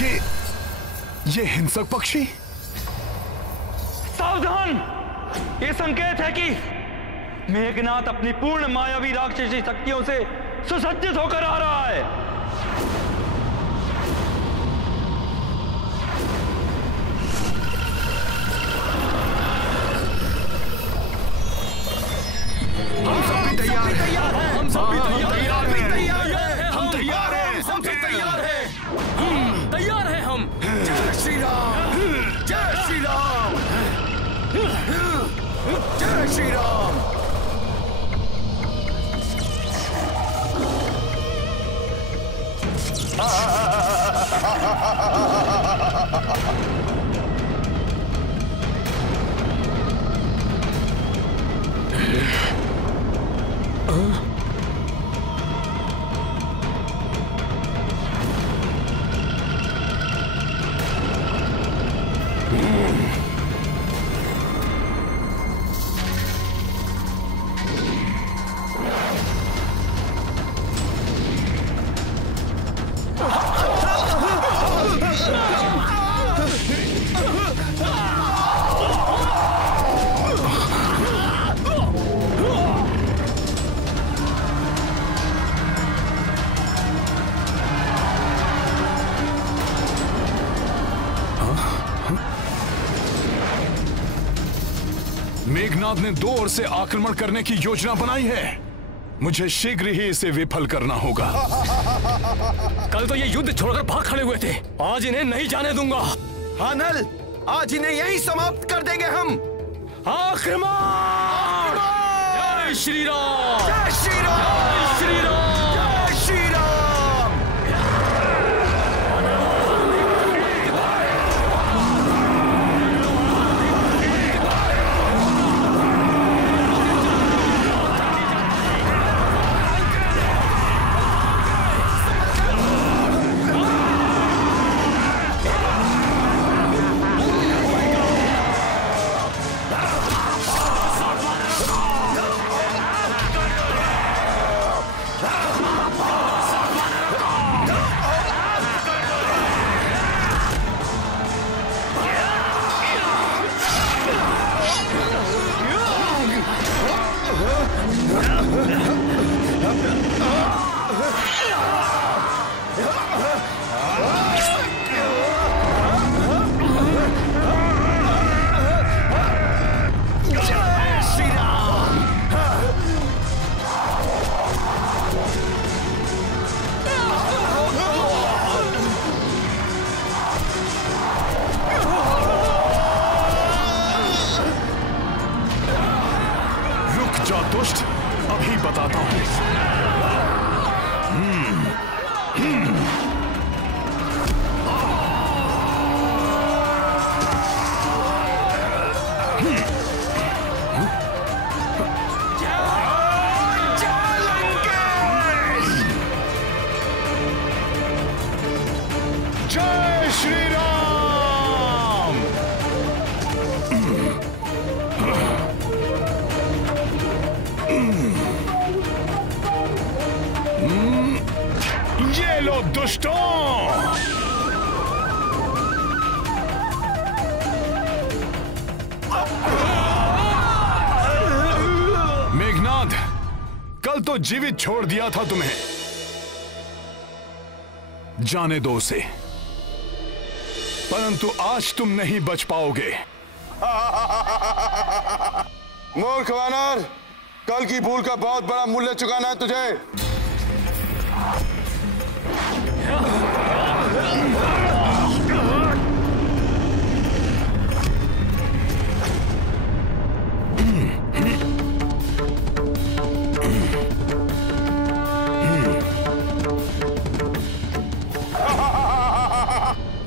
ये हिंसक पक्षी? सावधान! ये संकेत है कि मेघनाथ अपनी पूर्ण मायावी राक्षसी शक्तियों से सुसज्जित होकर आ रहा है। हम सब भी तैयार हैं। हम सब भी तैयार हैं। हम तैयार हैं। हम सब तैयार हैं। तैयार हैं हम। जय श्री राम, जय श्री राम, जय श्री राम। मेघनाद ने दो ओर से आक्रमण करने की योजना बनाई है। मुझे शीघ्र ही इसे विफल करना होगा। कल तो ये युद्ध छोड़कर भाग खड़े हुए थे, आज इन्हें नहीं जाने दूंगा। हाँ नल, आज इन्हें यहीं समाप्त कर देंगे हम। आक्रमण! जय श्री राम! जय श्री राम! जय श्री राम! जय श्री राम! दुष्ट, अभी बताता हूं। जय श्री राम। ये लो दुष्टों। मेघनाद, कल तो जीवित छोड़ दिया था तुम्हें, जाने दो उसे, परंतु आज तुम नहीं बच पाओगे। मूर्ख वानर, कल की भूल का बहुत बड़ा मूल्य चुकाना है तुझे।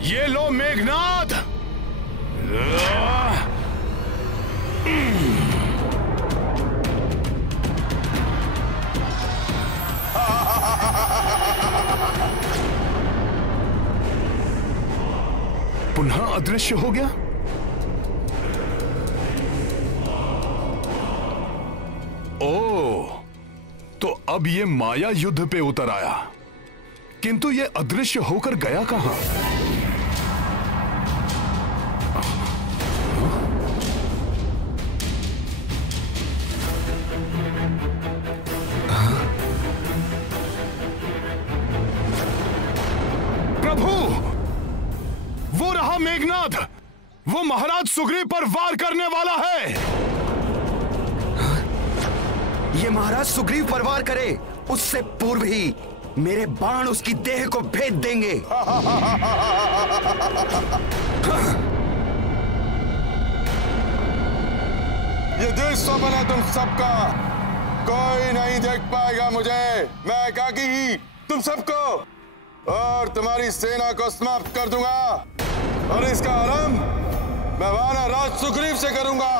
ये लो मेघनाद। पुनः अदृश्य हो गया। ओह, तो अब ये माया युद्ध पे उतर आया, किंतु ये अदृश्य होकर गया कहां? मेघनाद, वो महाराज सुग्रीव पर वार करने वाला है। ये महाराज सुग्रीव पर वार करे उससे पूर्व ही मेरे बाण उसकी देह को भेद देंगे। ये दिल स्वप्न है तुम सबका, कोई नहीं देख पाएगा मुझे। मैं एकाकी ही तुम सबको और तुम्हारी सेना को समाप्त कर दूंगा, और इसका आरंभ मैं वानर राज सुग्रीव से करूंगा।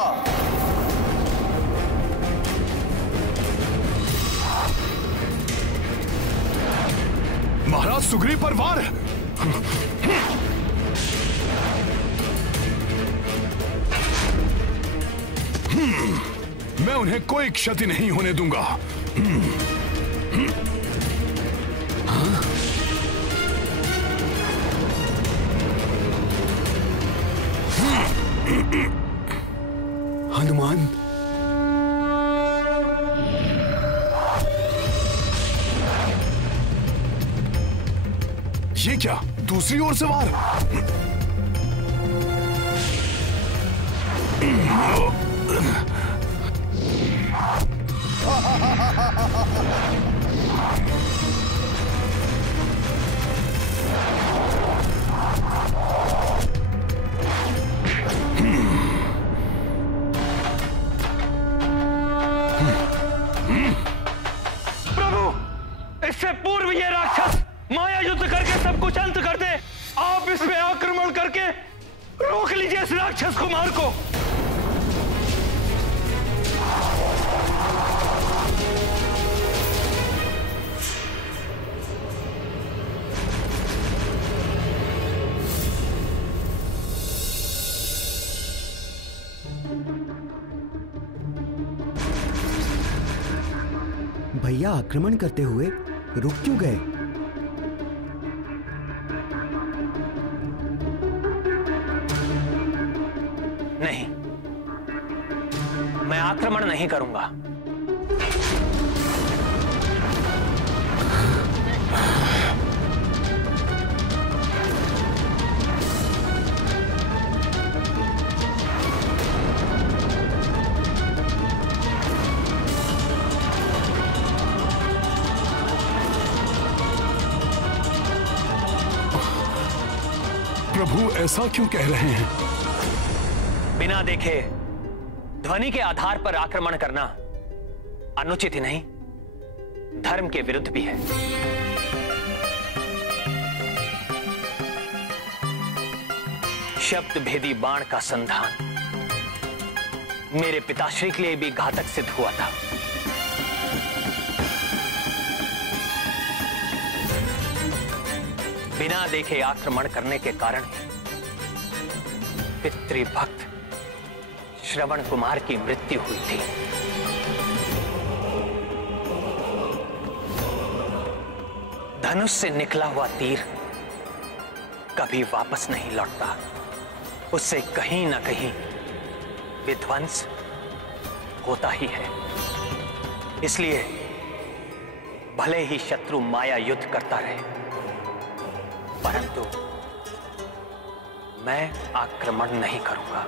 महाराज सुग्रीव पर वार। मैं उन्हें कोई क्षति नहीं होने दूंगा। हनुमान, ये क्या, दूसरी ओर से वार? प्रभु, इससे पूर्व ये राक्षस माया युद्ध करके सब कुछ अंत कर दे। आप इस पे आक्रमण करके रोक लीजिए इस राक्षस कुमार को। भैया आक्रमण करते हुए रुक क्यों गए? नहीं, मैं आक्रमण नहीं करूंगा। प्रभु ऐसा क्यों कह रहे हैं? बिना देखे ध्वनि के आधार पर आक्रमण करना अनुचित ही नहीं, धर्म के विरुद्ध भी है। शब्द भेदी बाण का संधान मेरे पिताश्री के लिए भी घातक सिद्ध हुआ था। बिना देखे आक्रमण करने के कारण पितृभक्त श्रवण कुमार की मृत्यु हुई थी। धनुष से निकला हुआ तीर कभी वापस नहीं लौटता, उससे कहीं ना कहीं विध्वंस होता ही है। इसलिए भले ही शत्रु माया युद्ध करता रहे, परंतु मैं आक्रमण नहीं करूंगा।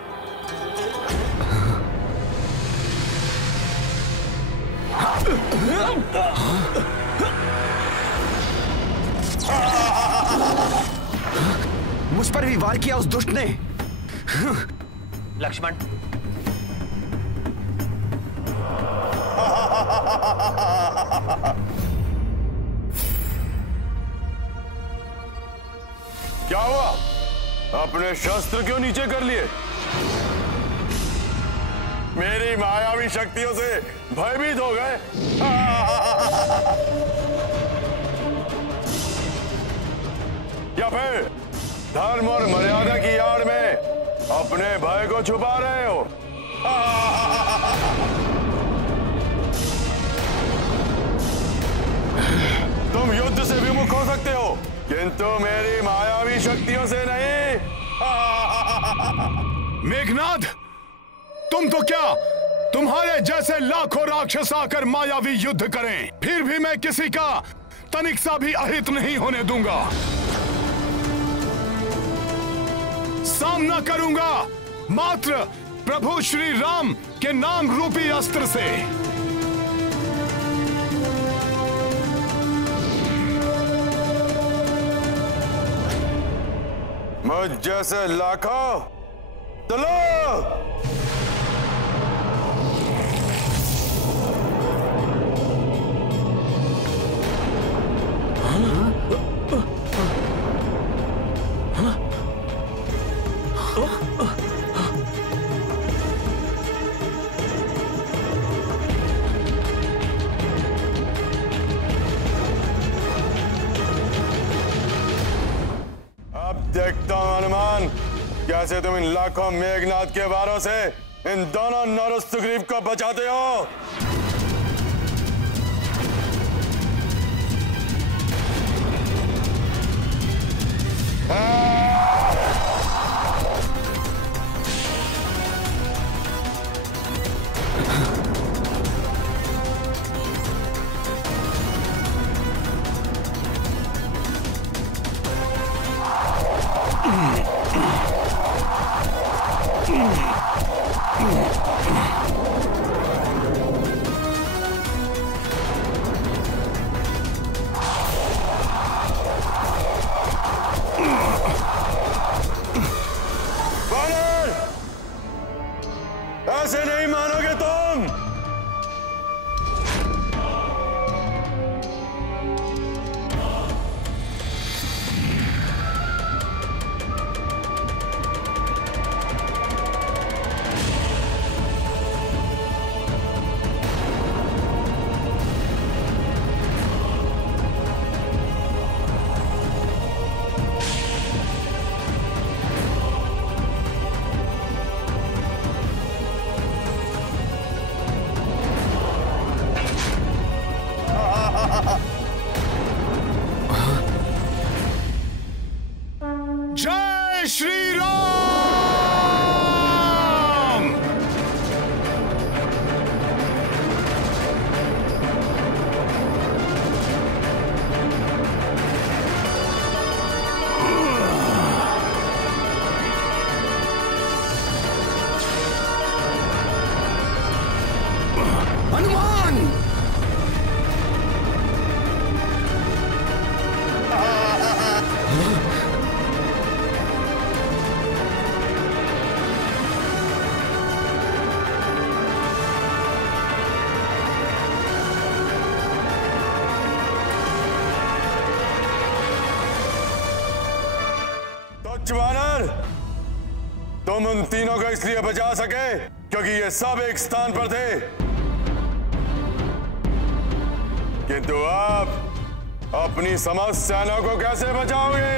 मुझ पर भी वार किया उस दुष्ट ने। लक्ष्मण, क्या हुआ? अपने शस्त्र क्यों नीचे कर लिए? मेरी मायावी शक्तियों से भयभीत हो गए? या फिर धर्म और मर्यादा की आड़ में अपने भय को छुपा रहे हो? तुम युद्ध से विमुख हो सकते हो, किंतु मेरी मायावी शक्तियों से नहीं। मेघनाद, तुम तो क्या, तुम्हारे जैसे लाखों राक्षस आकर मायावी युद्ध करें, फिर भी मैं किसी का तनिक सा भी अहित नहीं होने दूंगा। सामना करूंगा मात्र प्रभु श्री राम के नाम रूपी अस्त्र से। मुझ जैसे लाखों चलो। देखता हूं हनुमान, कैसे तुम इन लाखों मेघनाथ के वारों से इन दोनों नर सुग्रीव को बचाते हो। ऐसे नहीं मानोगे तुम। जय श्री राम। हनुमान! वानर, तुम उन तीनों को इसलिए बचा सके क्योंकि ये सब एक स्थान पर थे, किंतु आप अपनी समस्त सेना को कैसे बचाओगे?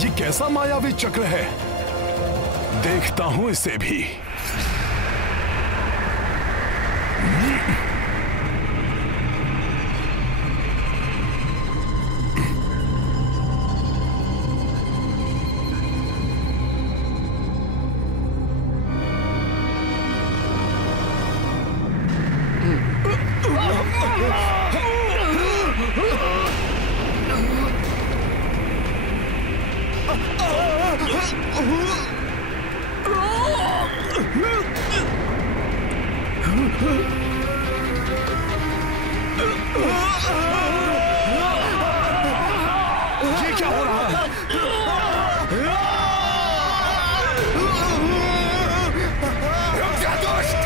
ये कैसा मायावी चक्र है, देखता हूं इसे भी। ये क्या हो रहा है? रुक जा दुष्ट!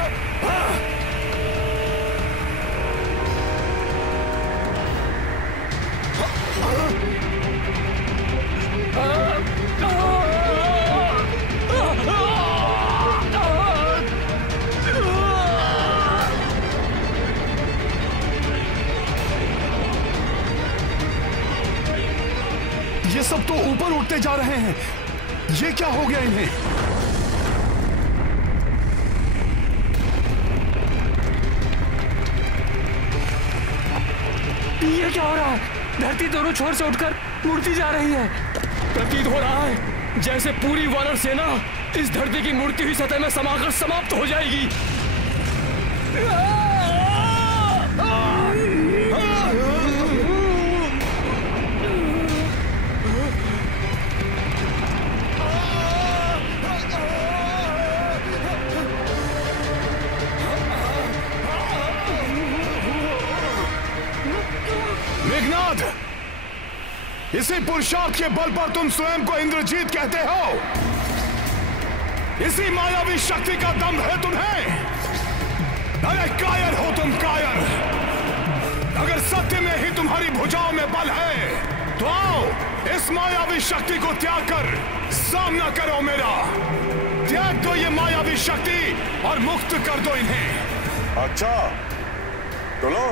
ये सब तो ऊपर उठते जा रहे हैं, ये क्या हो गया इन्हें? ये क्या हो रहा है? धरती दोनों छोर से उठकर मुड़ती जा रही है। प्रतीत हो रहा है जैसे पूरी वानर सेना इस धरती की मुड़ती हुई सतह में समाकर समाप्त हो जाएगी। मेघनाद, इसी पुरुषार्थ के बल पर तुम स्वयं को इंद्रजीत कहते हो। इसी मायावी शक्ति का दम है तुम्हें। अरे कायर हो तुम, कायर। अगर सत्य में ही तुम्हारी भुजाओं में बल है तो आओ इस मायावी शक्ति को त्याग कर सामना करो मेरा। त्याग दो ये मायावी शक्ति और मुक्त कर दो इन्हें। अच्छा तो लो,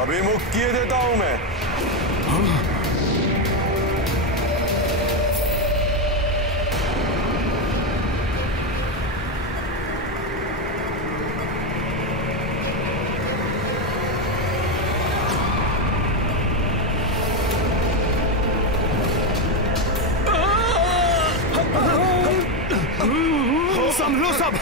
अभी मुक्त किए देता हूं मैं। संभलो सब।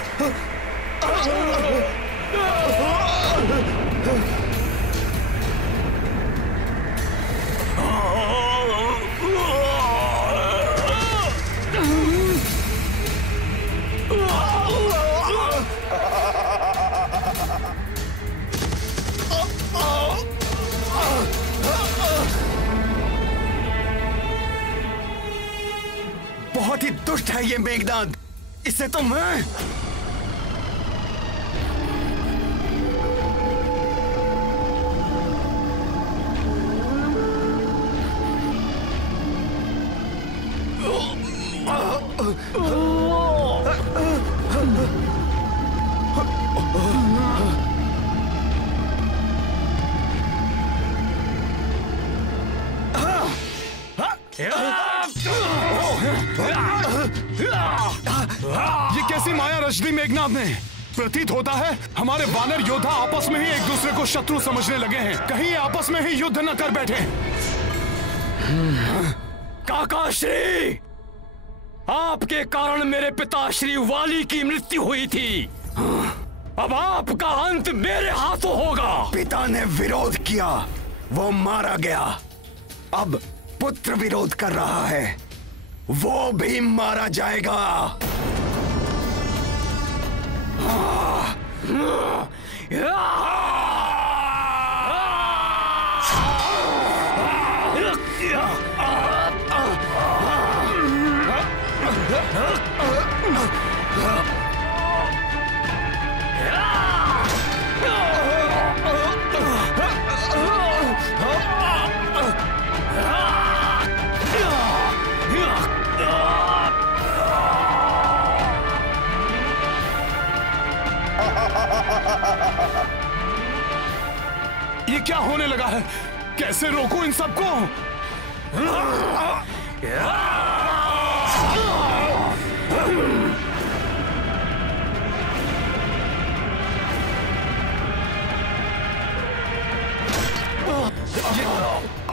बहुत ही दुष्ट है ये मेघनाद। इसे तो मैं ये कैसी माया रच दी मेघनाद ने? प्रतीत होता है हमारे वानर योद्धा आपस में ही एक दूसरे को शत्रु समझने लगे हैं। कहीं ये आपस में ही युद्ध न कर बैठे। काका श्री, आपके कारण मेरे पिता श्री वाली की मृत्यु हुई थी। अब आपका अंत मेरे हाथों होगा। पिता ने विरोध किया, वो मारा गया। अब पुत्र विरोध कर रहा है, वो भी मारा जाएगा। ये क्या होने लगा है? कैसे रोकूं इन सबको?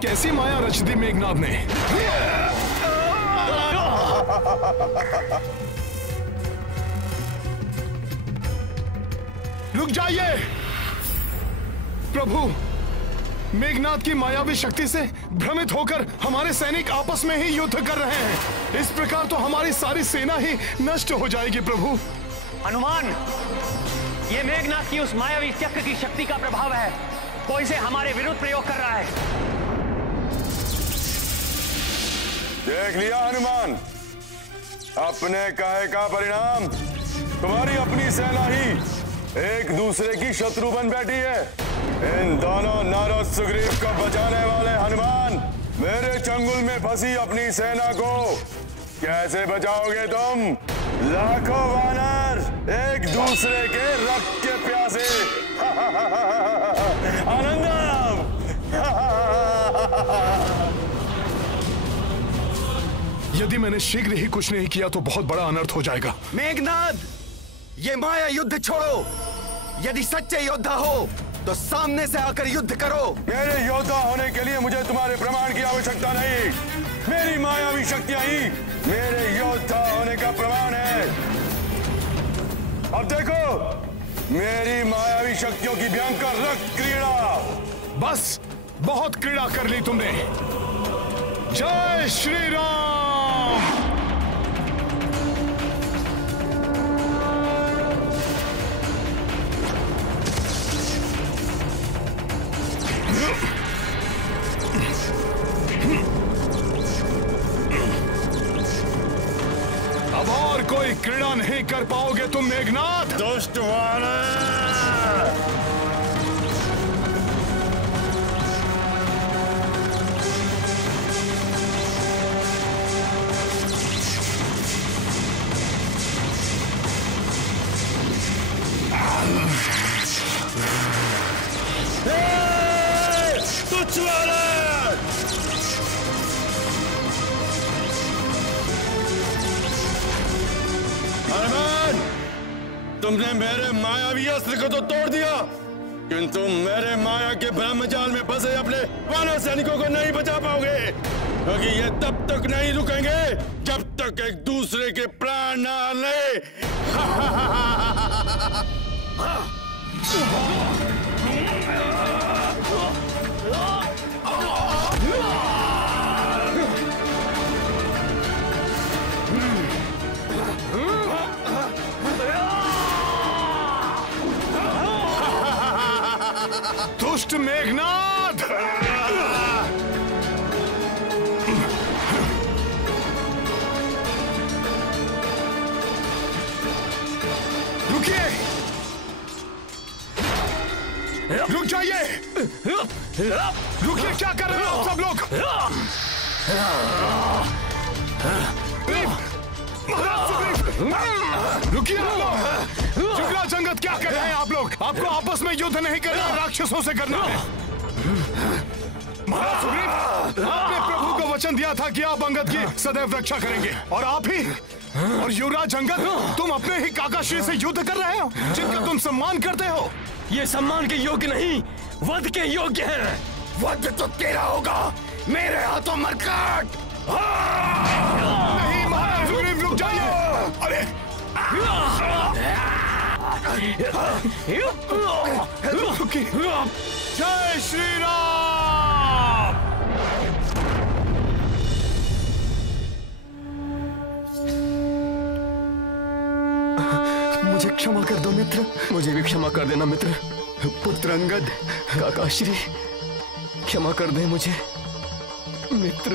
कैसी माया रच दी मेघनाद ने? रुक जाइए प्रभु। मेघनाद की मायावी शक्ति से भ्रमित होकर हमारे सैनिक आपस में ही युद्ध कर रहे हैं। इस प्रकार तो हमारी सारी सेना ही नष्ट हो जाएगी प्रभु। हनुमान, ये मेघनाद की उस मायावी चक्र की शक्ति का प्रभाव है। वो इसे हमारे विरुद्ध प्रयोग कर रहा है। देख लिया हनुमान, अपने कहे का परिणाम। तुम्हारी अपनी सेना ही एक दूसरे की शत्रु बन बैठी है। इन दोनों नारद सुग्रीव को बचाने वाले हनुमान, मेरे चंगुल में फंसी अपनी सेना को कैसे बचाओगे तुम? लाखों वानर एक दूसरे के रक्त के प्यासे। आनंदम। यदि मैंने शीघ्र ही कुछ नहीं किया तो बहुत बड़ा अनर्थ हो जाएगा। मेघनाद, ये माया युद्ध छोड़ो। यदि सच्चे योद्धा हो तो सामने से आकर युद्ध करो। मेरे योद्धा होने के लिए मुझे तुम्हारे प्रमाण की आवश्यकता नहीं। मेरी मायावी शक्तियां ही मेरे योद्धा होने का प्रमाण है। अब देखो मेरी मायावी शक्तियों की भयंकर रक्त क्रीड़ा। बस बहुत क्रीड़ा कर ली तुमने। जय श्री राम। अब और कोई क्रीड़ा नहीं कर पाओगे तुम मेघनाथ। दुष्ट वानर, तुच्छ वानर, हनुमान, तुमने मेरे मायावी अस्त्र को तो तोड़ दिया, किंतु मेरे माया के ब्रह्मजाल में फंसे अपने वानर सैनिकों को नहीं बचा पाओगे, क्योंकि ये तब तक नहीं रुकेंगे जब तक एक दूसरे के प्राण न ले। दुष्ट मेघनाथ, रुकिए, रुक जाइए, रुकिए, क्या कर रहे हो सब लोग? रुकिए आप लोग, जुगला जंगत क्या कर रहे हैं आप लोग? आपको आपस में युद्ध नहीं करना, राक्षसों से करना है। महाराज सुग्रीव, आपने प्रभु को वचन दिया था कि आप अंगद की सदैव रक्षा करेंगे, और आप ही और युवराज अंगद तुम अपने ही काकाश्री से युद्ध कर रहे हो, जिनका तुम सम्मान करते हो। ये सम्मान के योग्य नहीं, वध के योग्य है। वध तो तेरा होगा, मेरे हाथों मरकट। नहीं महाराज सुग्रीव, रुक जाइए। अरे जय श्री राम। मुझे क्षमा कर दो मित्र। मुझे भी क्षमा कर देना मित्र। पुत्र अंगद, काकाश्री, क्षमा कर दे मुझे मित्र।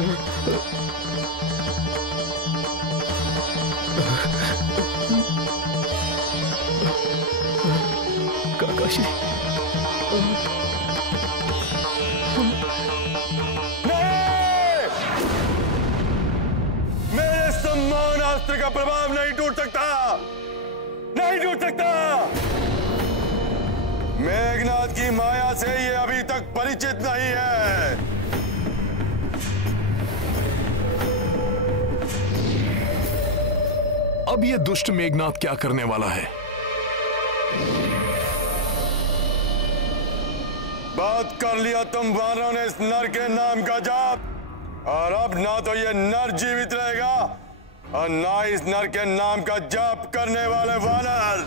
काकाश्री, मेरे सम्मान अस्त्र का प्रभाव नहीं टूट सकता, नहीं टूट सकता। मेघनाथ की माया से ये अभी तक परिचित नहीं है। अब ये दुष्ट मेघनाथ क्या करने वाला है? बात कर लिया तुम वानरों ने इस नर के नाम का जाप, और अब ना तो ये नर जीवित रहेगा और ना इस नर के नाम का जाप करने वाले वानर।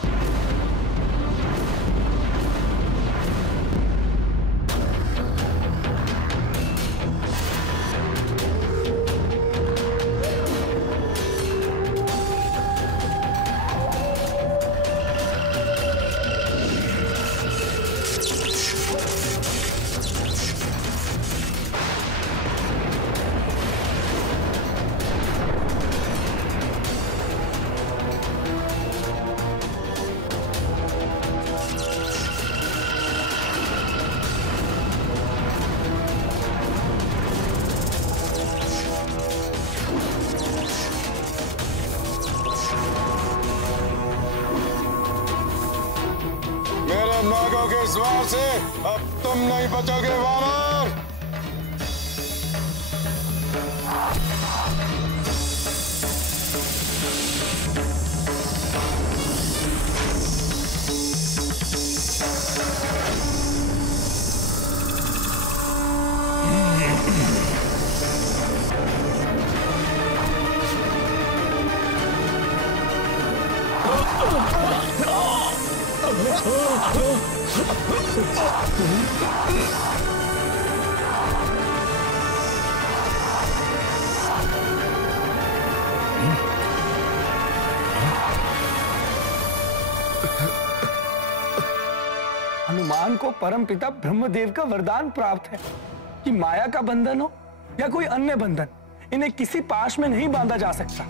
नागों के स्वार से अब तुम नहीं बचोगे वानर। हनुमान को परमपिता ब्रह्मदेव का वरदान प्राप्त है कि माया का बंधन हो या कोई अन्य बंधन, इन्हें किसी पाश में नहीं बांधा जा सकता।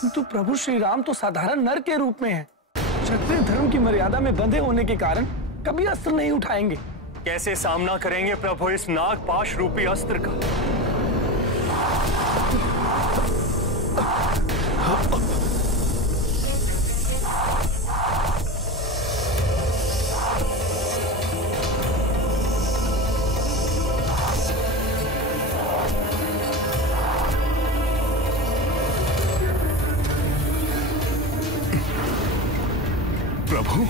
किंतु प्रभु श्री राम तो साधारण नर के रूप में हैं। क्षत्रिय धर्म की मर्यादा में बंधे होने के कारण कभी अस्त्र नहीं उठाएंगे। कैसे सामना करेंगे प्रभु इस नागपाश रूपी अस्त्र का? प्रभु,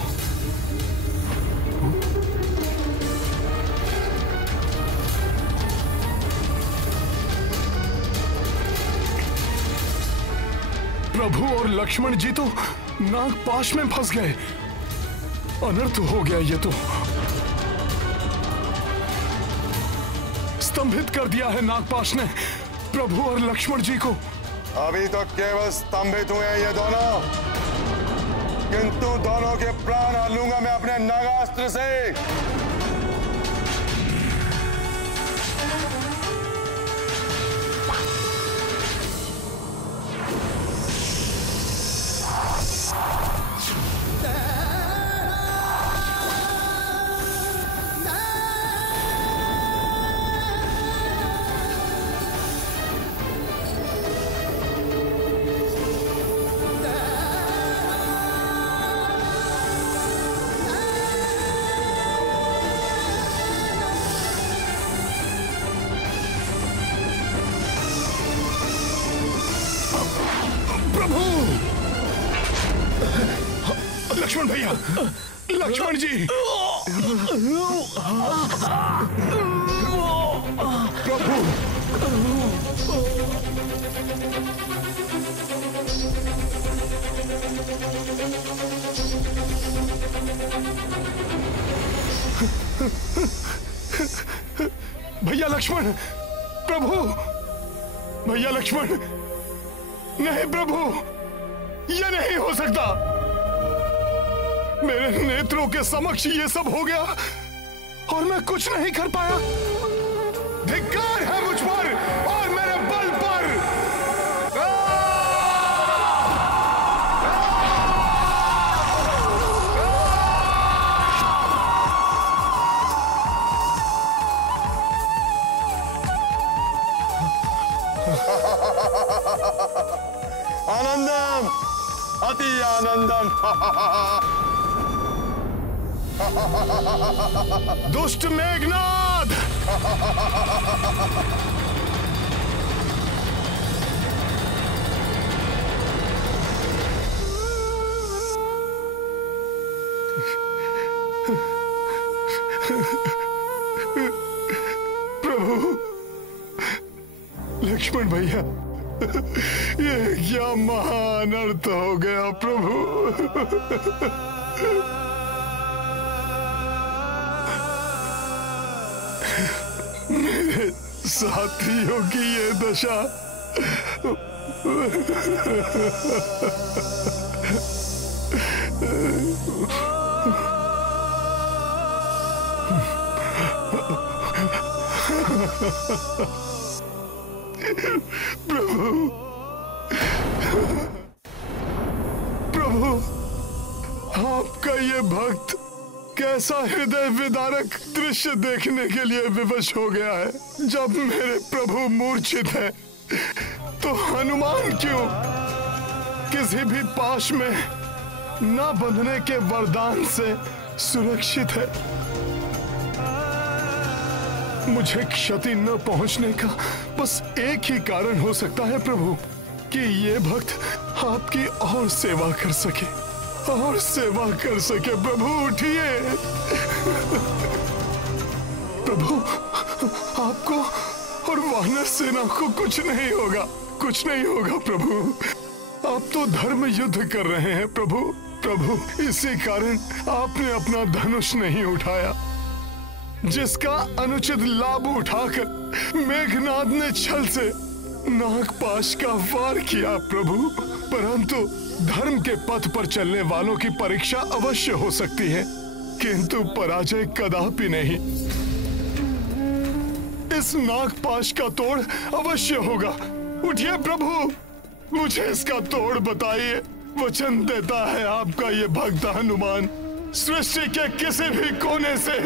प्रभु और लक्ष्मण जी तो नागपाश में फंस गए। अनर्थ हो गया। ये तो स्तंभित कर दिया है नागपाश ने प्रभु और लक्ष्मण जी को। अभी तो केवल स्तंभित हुए हैं ये दोनों, किंतु दोनों के प्राण हर लूंगा मैं अपने नागास्त्र से। लक्ष्मण भैया, लक्ष्मण जी, प्रभु, भैया लक्ष्मण, प्रभु, भैया लक्ष्मण, नहीं प्रभु, यह नहीं हो सकता। मेरे नेत्रों के समक्ष ये सब हो गया और मैं कुछ नहीं कर पाया। धिक्कार है मुझ पर और मेरे बल पर। आनंदम, अति आनंदम। दुष्ट मेघनाद, प्रभु, लक्ष्मण भैया, ये क्या महान अर्थ हो गया प्रभु। मेरे साथियों की ये दशा। प्रभु, प्रभु, आपका ये भक्त कैसा हृदय विदारक दृश्य देखने के लिए विवश हो गया है। जब मेरे प्रभु मूर्छित हैं, तो हनुमान क्यों किसी भी पाश में न बंधने के वरदान से सुरक्षित है। मुझे क्षति न पहुंचने का बस एक ही कारण हो सकता है प्रभु, कि ये भक्त आपकी और सेवा कर सके, और सेवा कर सके। प्रभु उठिए, प्रभु, आप वानर सेना को कुछ नहीं होगा, कुछ नहीं होगा प्रभु। आप तो धर्म युद्ध कर रहे हैं प्रभु। प्रभु, इसी कारण आपने अपना धनुष नहीं उठाया, जिसका अनुचित लाभ उठाकर मेघनाद ने छल से नागपाश का वार किया प्रभु। परंतु धर्म के पथ पर चलने वालों की परीक्षा अवश्य हो सकती है, किंतु पराजय कदापि नहीं। इस नागपाश का तोड़ अवश्य होगा। उठिए प्रभु, मुझे इसका तोड़ बताइए। वचन देता है आपका ये भक्त हनुमान सृष्टि के किसी भी कोने से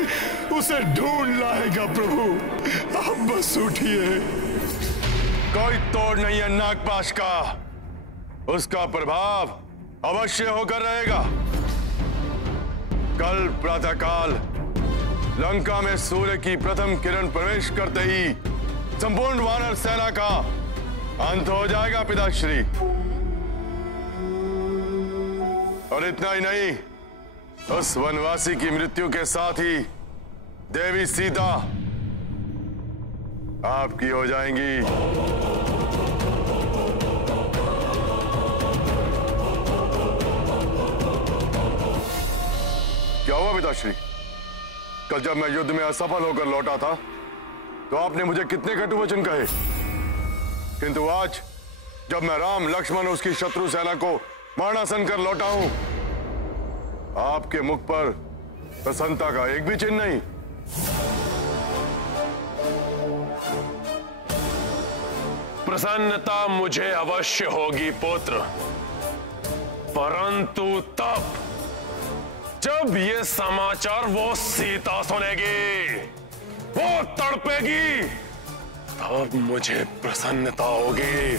उसे ढूंढ लाएगा प्रभु। आप बस उठिए। कोई तोड़ नहीं है नागपाश का, उसका प्रभाव अवश्य होकर रहेगा। कल प्रातःकाल लंका में सूर्य की प्रथम किरण प्रवेश करते ही संपूर्ण वानर सेना का अंत हो जाएगा पिताश्री। और इतना ही नहीं, उस वनवासी की मृत्यु के साथ ही देवी सीता आपकी हो जाएंगी। क्या हुआ पिताश्री? कल जब मैं युद्ध में असफल होकर लौटा था तो आपने मुझे कितने कटु वचन कहे, किंतु आज जब मैं राम लक्ष्मण उसकी शत्रु सेना को मारणासन कर लौटा हूं, आपके मुख पर प्रसन्नता का एक भी चिन्ह नहीं। प्रसन्नता मुझे अवश्य होगी पुत्र, परंतु तब जब ये समाचार वो सीता सुनेगी, वो तड़पेगी, तब मुझे प्रसन्नता होगी।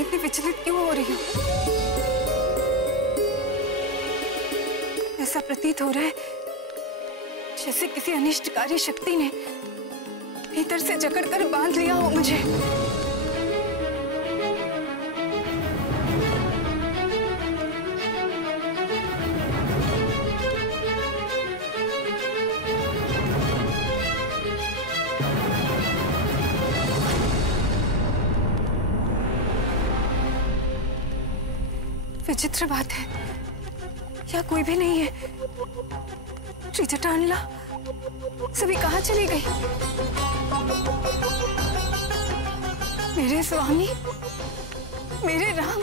इतनी विचलित क्यों हो रही हूँ? ऐसा प्रतीत हो रहा है जैसे किसी अनिष्टकारी शक्ति ने भीतर से जकड़कर बांध लिया हो मुझे। विचित्र बात है, यहाँ कोई भी नहीं है। त्रिजटानला सभी कहाँ चली गई? मेरे स्वामी, मेरे राम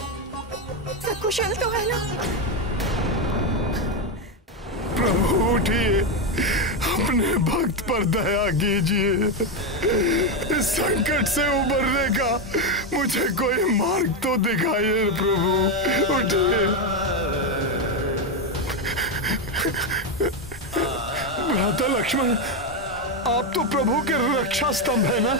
सकुशल तो है ना? प्रभु उठिए, अपने भक्त पर दया कीजिए। इस संकट से उबरने का मुझे कोई मार्ग तो दिखाइए प्रभु। उठिए। भ्राता लक्ष्मण, आप तो प्रभु के रक्षा स्तंभ है ना?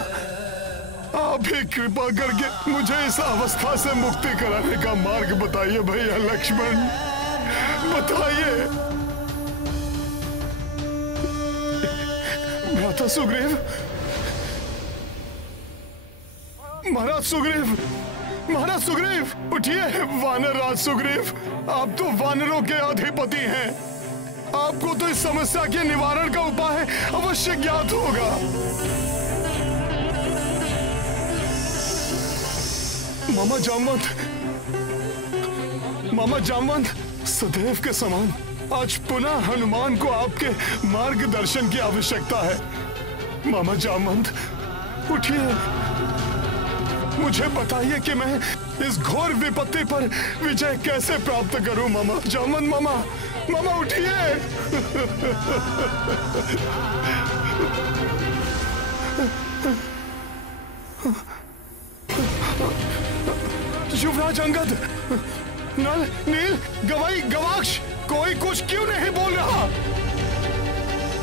आप ही कृपा करके मुझे इस अवस्था से मुक्ति कराने का मार्ग बताइए भैया लक्ष्मण, बताइए। भ्राता सुग्रीव, महाराज सुग्रीव, महाराज सुग्रीव, उठिए। वानर राज सुग्रीव, आप तो वानरों के अधिपति हैं, आपको तो इस समस्या के निवारण का उपाय अवश्य ज्ञात होगा। मामा जामवंत, मामा जामवंत, सदैव के समान आज पुनः हनुमान को आपके मार्गदर्शन की आवश्यकता है। मामा जामवंत, उठिए, मुझे बताइए कि मैं इस घोर विपत्ति पर विजय कैसे प्राप्त करूं। मामा जामवंत, मामा, मामा उठिए। युवराज अंगद, नल, नील, गवाई, गवाक्ष, कोई कुछ क्यों नहीं बोल रहा?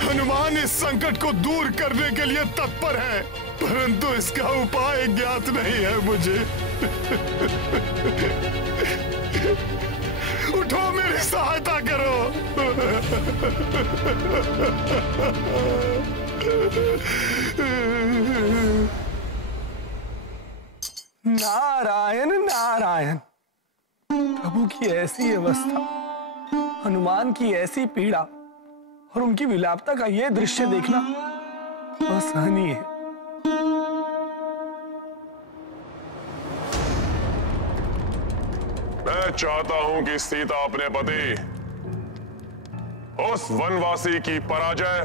हनुमान इस संकट को दूर करने के लिए तत्पर है, परंतु इसका उपाय ज्ञात नहीं है मुझे। उठो, मेरी सहायता करो। नारायण नारायण, प्रभु की ऐसी अवस्था, हनुमान की ऐसी पीड़ा और उनकी विलापता का यह दृश्य देखना असहनीय है। मैं चाहता हूं कि सीता अपने पति उस वनवासी की पराजय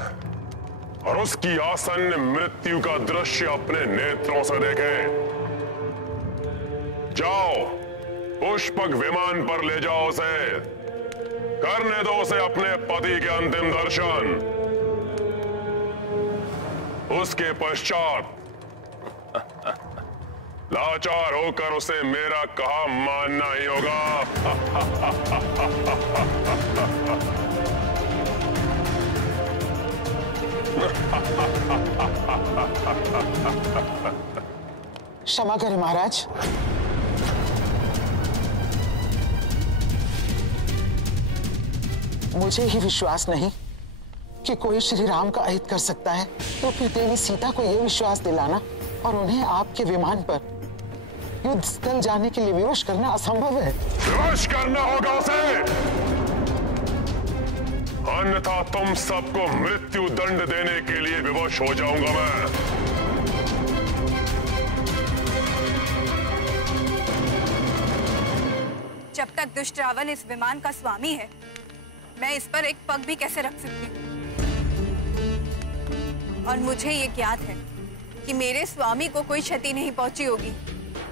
और उसकी आसन्न मृत्यु का दृश्य अपने नेत्रों से देखे। जाओ, पुष्पक विमान पर ले जाओ उसे, करने दो उसे अपने पति के अंतिम दर्शन। उसके पश्चात लाचार होकर उसे मेरा कहा मानना ही होगा। क्षमा करें महाराज। मुझे ही विश्वास नहीं कि कोई श्री राम का अहित कर सकता है, तो फिर देवी सीता को यह विश्वास दिलाना और उन्हें आपके विमान पर युद्ध स्थल जाने के लिए विवश करना असंभव है। विवश करना होगा उसे, अन्यथा तुम सबको मृत्यु दंड देने के लिए विवश हो जाऊंगा मैं। जब तक दुष्ट रावण इस विमान का स्वामी है, मैं इस पर एक पग भी कैसे रख सकती हूँ? और मुझे ये ज्ञात है कि मेरे स्वामी को कोई क्षति नहीं पहुंची होगी,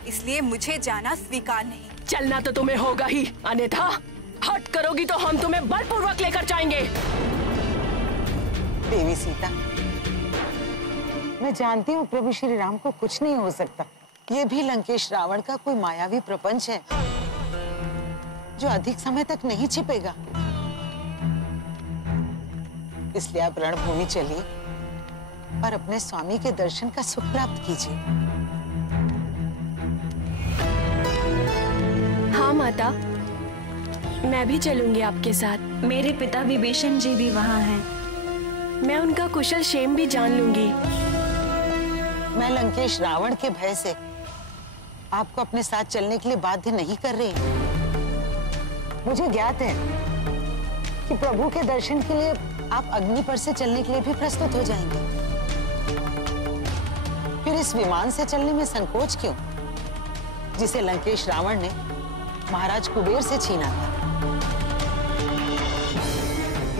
इसलिए मुझे जाना स्वीकार नहीं। चलना तो तुम्हें होगा ही, अन्यथा हट करोगी तो हम तुम्हें बलपूर्वक लेकर जाएंगे। देवी सीता, मैं जानती हूँ प्रभु श्री राम को कुछ नहीं हो सकता। ये भी लंकेश रावण का कोई मायावी प्रपंच है जो अधिक समय तक नहीं छिपेगा। इसलिए आप रणभूमि चलिए और अपने स्वामी के दर्शन का सुख प्राप्त कीजिए। हाँ माता, मैं भी चलूंगी आपके साथ। मेरे पिता विभीषण जी भी वहाँ हैं। मैं उनका कुशल क्षेम भी जान लूंगी। मैं लंकेश रावण के भय से आपको अपने साथ चलने के लिए बाध्य नहीं कर रही। मुझे ज्ञात है कि प्रभु के दर्शन के लिए आप अग्नि पर से चलने के लिए भी प्रस्तुत हो जाएंगे। फिर इस विमान से चलने में संकोच क्यों, जिसे लंकेश रावण ने महाराज कुबेर से छीना था?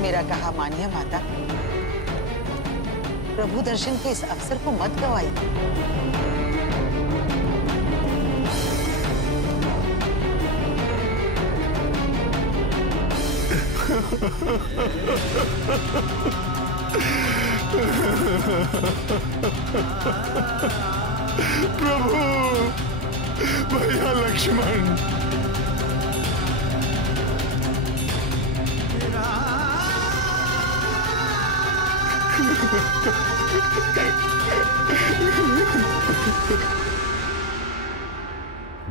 मेरा कहा मानिए माता, प्रभु दर्शन के इस अवसर को मत गवाइए। प्रभु, भैया लक्ष्मण,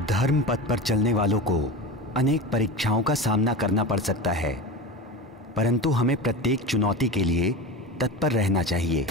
धर्म पथ पर चलने वालों को अनेक परीक्षाओं का सामना करना पड़ सकता है, परंतु हमें प्रत्येक चुनौती के लिए तत्पर रहना चाहिए।